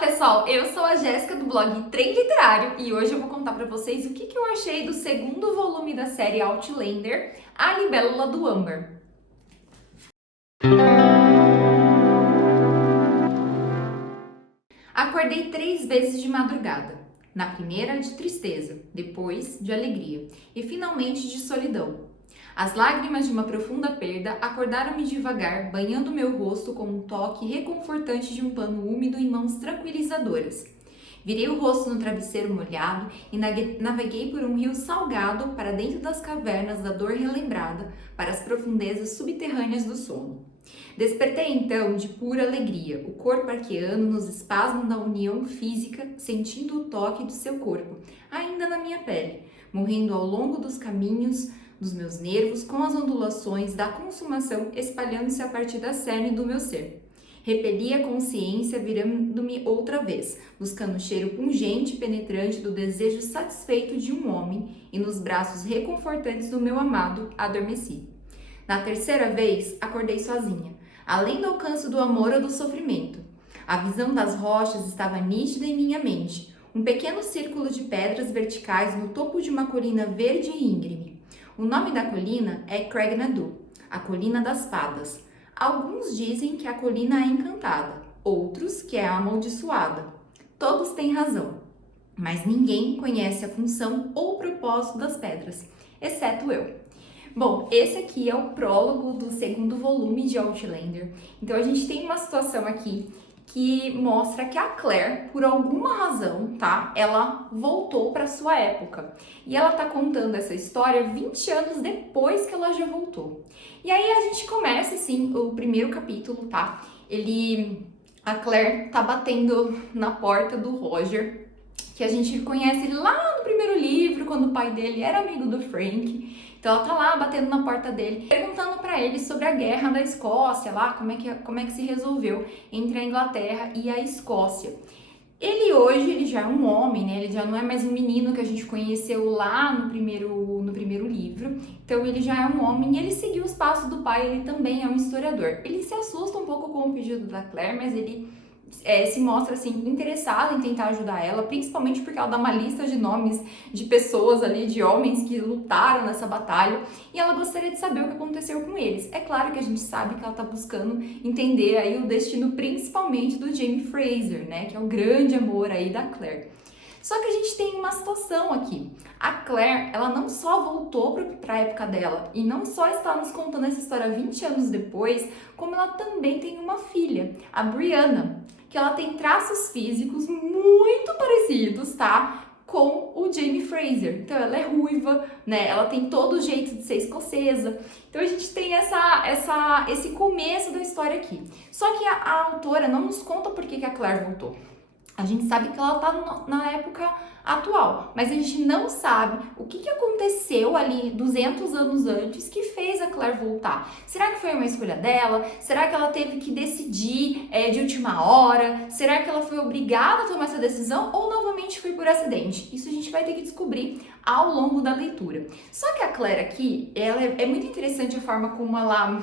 Pessoal, eu sou a Jéssica do blog Trem Literário e hoje eu vou contar pra vocês o que eu achei do segundo volume da série Outlander, A Libélula do Amber. Acordei 3 vezes de madrugada. Na primeira, de tristeza, depois, de alegria e finalmente de solidão. As lágrimas de uma profunda perda acordaram-me devagar, banhando meu rosto com um toque reconfortante de um pano úmido em mãos tranquilizadoras. Virei o rosto no travesseiro molhado e naveguei por um rio salgado para dentro das cavernas da dor relembrada, para as profundezas subterrâneas do sono. Despertei então de pura alegria, o corpo arqueando nos espasmos da união física, sentindo o toque do seu corpo, ainda na minha pele, morrendo ao longo dos caminhos dos meus nervos com as ondulações da consumação espalhando-se a partir da cerne do meu ser. Repeli a consciência virando-me outra vez, buscando o cheiro pungente e penetrante do desejo satisfeito de um homem e nos braços reconfortantes do meu amado adormeci. Na terceira vez, acordei sozinha, além do alcance do amor ou do sofrimento. A visão das rochas estava nítida em minha mente, um pequeno círculo de pedras verticais no topo de uma colina verde e íngreme. O nome da colina é Craig-Nadu, a colina das fadas. Alguns dizem que a colina é encantada, outros que é amaldiçoada. Todos têm razão, mas ninguém conhece a função ou propósito das pedras, exceto eu. Bom, esse aqui é o prólogo do segundo volume de Outlander. Então a gente tem uma situação aqui que mostra que a Claire, por alguma razão, tá? Ela voltou para sua época. E ela tá contando essa história 20 anos depois que ela já voltou. E aí a gente começa, assim, o primeiro capítulo, tá? A Claire tá batendo na porta do Roger, que a gente conhece ele lá no primeiro livro, quando o pai dele era amigo do Frank. Então ela tá lá batendo na porta dele, perguntando para ele sobre a guerra da Escócia, lá como é que se resolveu entre a Inglaterra e a Escócia. Ele hoje já é um homem, né? Ele já não é mais um menino que a gente conheceu lá no primeiro livro. Então ele já é um homem e ele seguiu os passos do pai, ele também é um historiador. Ele se assusta um pouco com o pedido da Claire, mas ele se mostra assim interessado em tentar ajudar ela, principalmente porque ela dá uma lista de nomes de pessoas ali, de homens que lutaram nessa batalha, e ela gostaria de saber o que aconteceu com eles. É claro que a gente sabe que ela tá buscando entender aí o destino principalmente do Jaime Fraser, né, que é o grande amor aí da Claire. Só que a gente tem uma situação aqui. A Claire, ela não só voltou para a época dela e não só está nos contando essa história 20 anos depois, como ela também tem uma filha, a Brianna, que ela tem traços físicos muito parecidos, tá? Com o Jaime Fraser. Então ela é ruiva, né? Ela tem todo o jeito de ser escocesa. Então a gente tem esse começo da história aqui. Só que a autora não nos conta por que a Claire voltou. A gente sabe que ela tá na época atual, mas a gente não sabe o que aconteceu ali 200 anos antes que fez a Claire voltar. Será que foi uma escolha dela? Será que ela teve que decidir de última hora? Será que ela foi obrigada a tomar essa decisão ou novamente foi por acidente? Isso a gente vai ter que descobrir ao longo da leitura. Só que a Claire aqui, ela é muito interessante a forma como ela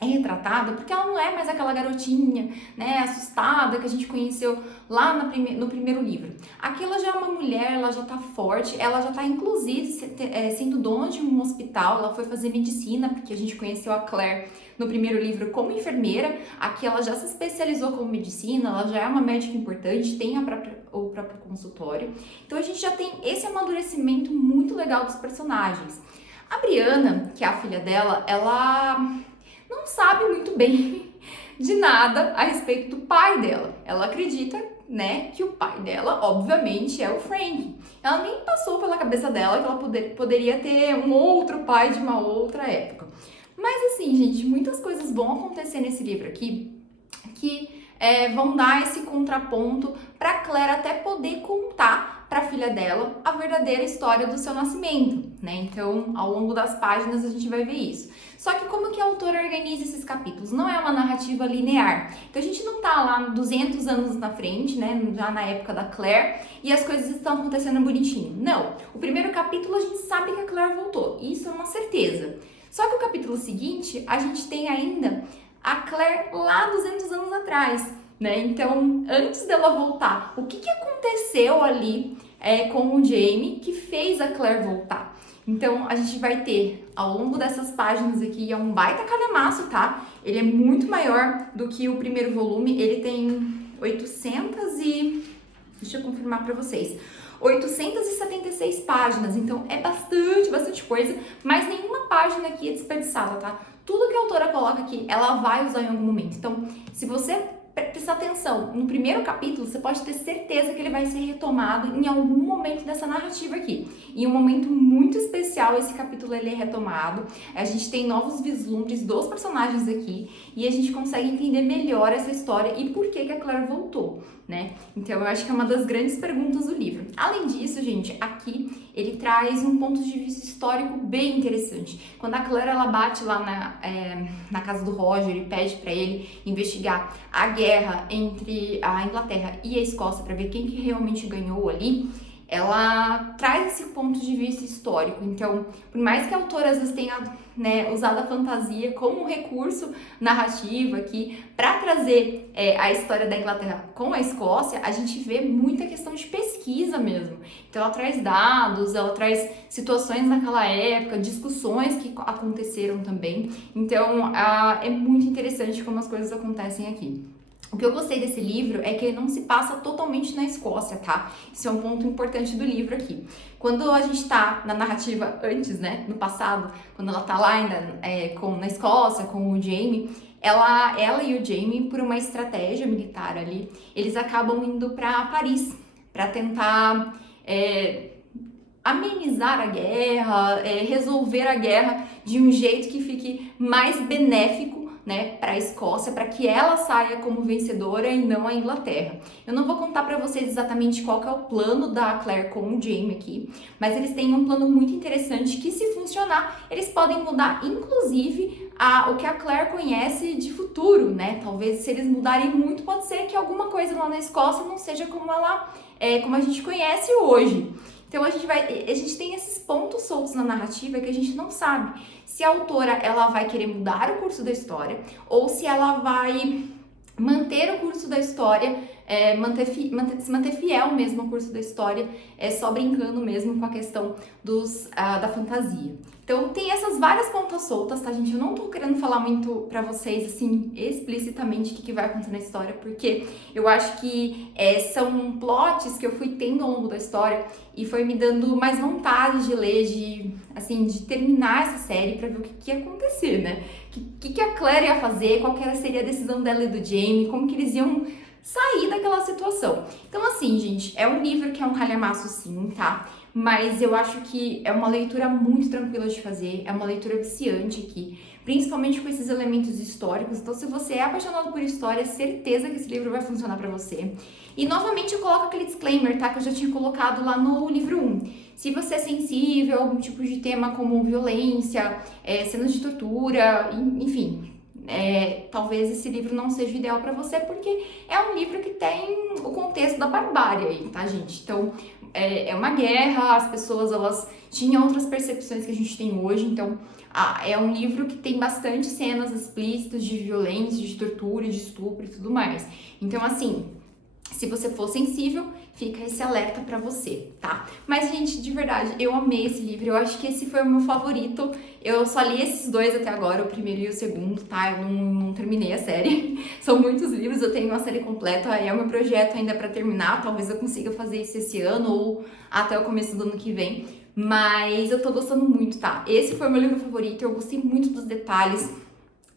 é retratada, porque ela não é mais aquela garotinha, né, assustada que a gente conheceu lá no primeiro livro. Aqui ela já é uma mulher, ela já tá forte, ela já tá inclusive sendo dona de um hospital, ela foi fazer medicina, porque a gente conheceu a Claire no primeiro livro como enfermeira, aqui ela já se especializou como medicina, ela já é uma médica importante, tem o próprio consultório. Então a gente já tem esse amadurecimento muito legal dos personagens. A Brianna, que é a filha dela, ela não sabe muito bem de nada a respeito do pai dela. Ela acredita, né, que o pai dela, obviamente, é o Frank. Ela nem passou pela cabeça dela que ela poderia ter um outro pai de uma outra época. Mas assim, gente, muitas coisas vão acontecer nesse livro aqui que vão dar esse contraponto para Claire até poder contar para a filha dela a verdadeira história do seu nascimento, né? Então, ao longo das páginas a gente vai ver isso. Só que como que a autora organiza esses capítulos? Não é uma narrativa linear. Então a gente não tá lá 200 anos na frente, né? Já na época da Claire, e as coisas estão acontecendo bonitinho. Não. O primeiro capítulo a gente sabe que a Claire voltou. Isso é uma certeza. Só que o capítulo seguinte, a gente tem ainda a Claire lá 200 anos atrás. né? Então, antes dela voltar, o que aconteceu ali com o Jamie que fez a Claire voltar? Então, a gente vai ter, ao longo dessas páginas aqui, é um baita calhamaço, tá? Ele é muito maior do que o primeiro volume, ele tem 800 e... deixa eu confirmar pra vocês. 876 páginas, então é bastante coisa, mas nenhuma página aqui é desperdiçada, tá? Tudo que a autora coloca aqui, ela vai usar em algum momento. Então, se você prestar atenção no primeiro capítulo, você pode ter certeza que ele vai ser retomado em algum momento dessa narrativa aqui. Em um momento muito especial, esse capítulo ele é retomado. A gente tem novos vislumbres dos personagens aqui e a gente consegue entender melhor essa história e por que a Claire voltou, né? Então, eu acho que é uma das grandes perguntas do livro. Além disso, gente, aqui ele traz um ponto de vista histórico bem interessante. Quando a Claire ela bate lá na casa do Roger e pede para ele investigar a guerra entre a Inglaterra e a Escócia para ver quem que realmente ganhou ali, ela traz esse ponto de vista histórico. Então, por mais que a autora às vezes tenha, né, usado a fantasia como um recurso narrativo aqui para trazer a história da Inglaterra com a Escócia, a gente vê muita questão de pesquisa mesmo. Então, ela traz dados, ela traz situações naquela época, discussões que aconteceram também. Então, é muito interessante como as coisas acontecem aqui. O que eu gostei desse livro é que ele não se passa totalmente na Escócia, tá? Isso é um ponto importante do livro aqui. Quando a gente tá na narrativa antes, né, no passado, quando ela tá lá ainda na Escócia, com o Jamie, ela e o Jamie, por uma estratégia militar ali, eles acabam indo para Paris para tentar amenizar a guerra, resolver a guerra de um jeito que fique mais benéfico, né, para a Escócia, para que ela saia como vencedora e não a Inglaterra. Eu não vou contar para vocês exatamente qual que é o plano da Claire com o Jamie aqui, mas eles têm um plano muito interessante que, se funcionar, eles podem mudar, inclusive, o que a Claire conhece de futuro, né? Talvez, se eles mudarem muito, pode ser que alguma coisa lá na Escócia não seja como como a gente conhece hoje. Então, a gente tem esses pontos soltos na narrativa que a gente não sabe se a autora ela vai querer mudar o curso da história ou se ela vai manter o curso da história, se manter fiel mesmo ao curso da história, só brincando mesmo com a questão da fantasia. Então, tem essas várias pontas soltas, tá, gente? Eu não tô querendo falar muito pra vocês, assim, explicitamente o que vai acontecer na história, porque eu acho que são plots que eu fui tendo ao longo da história e foi me dando mais vontade de ler, de terminar essa série pra ver o que ia acontecer, né? O que a Claire ia fazer, qual que seria a decisão dela e do Jamie, como que eles iam sair daquela situação. Então, assim, gente, é um livro que é um calhamaço, sim, tá? Mas eu acho que é uma leitura muito tranquila de fazer, é uma leitura viciante aqui, principalmente com esses elementos históricos. Então, se você é apaixonado por história, certeza que esse livro vai funcionar pra você. E, novamente, eu coloco aquele disclaimer, tá? Que eu já tinha colocado lá no livro 1. Se você é sensível a algum tipo de tema como violência, cenas de tortura, enfim, talvez esse livro não seja ideal pra você, porque é um livro que tem o contexto da barbárie aí, tá, gente? Então, é uma guerra, as pessoas, elas tinham outras percepções que a gente tem hoje, então é um livro que tem bastante cenas explícitas de violência, de tortura, de estupro e tudo mais. Então, assim, se você for sensível, fica esse alerta pra você, tá? Mas, gente, de verdade, eu amei esse livro, eu acho que esse foi o meu favorito. Eu só li esses dois até agora, o primeiro e o segundo, tá? Eu não terminei a série. São muitos livros, eu tenho uma série completa, é o meu projeto ainda pra terminar, talvez eu consiga fazer isso esse ano ou até o começo do ano que vem. Mas eu tô gostando muito, tá? Esse foi o meu livro favorito, eu gostei muito dos detalhes,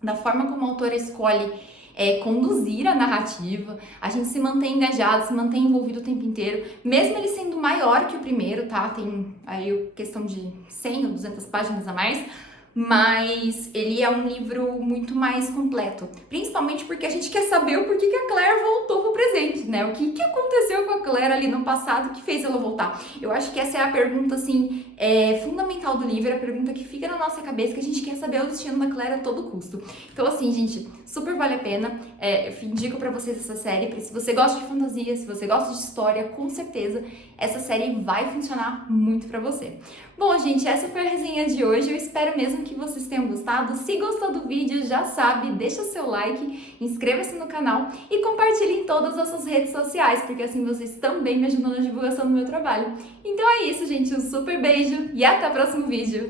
da forma como a autora escolhe conduzir a narrativa, a gente se mantém engajado, se mantém envolvido o tempo inteiro, mesmo ele sendo maior que o primeiro, tá? Tem aí questão de 100 ou 200 páginas a mais, mas ele é um livro muito mais completo, principalmente porque a gente quer saber o porquê que a Claire voltou pro presente, né? O que aconteceu com a Claire ali no passado que fez ela voltar? Eu acho que essa é a pergunta, assim, fundamental do livro, é a pergunta que fica na nossa cabeça, que a gente quer saber o destino da Claire a todo custo. Então, assim, gente, super vale a pena. Eu indico pra vocês essa série. Se você gosta de fantasia, se você gosta de história, com certeza essa série vai funcionar muito pra você. Bom, gente, essa foi a resenha de hoje. Eu espero mesmo que vocês tenham gostado. Se gostou do vídeo, já sabe, deixa seu like, inscreva-se no canal e compartilhe em todas as suas redes sociais, porque assim vocês também me ajudam na divulgação do meu trabalho. Então é isso, gente. Um super beijo e até o próximo vídeo.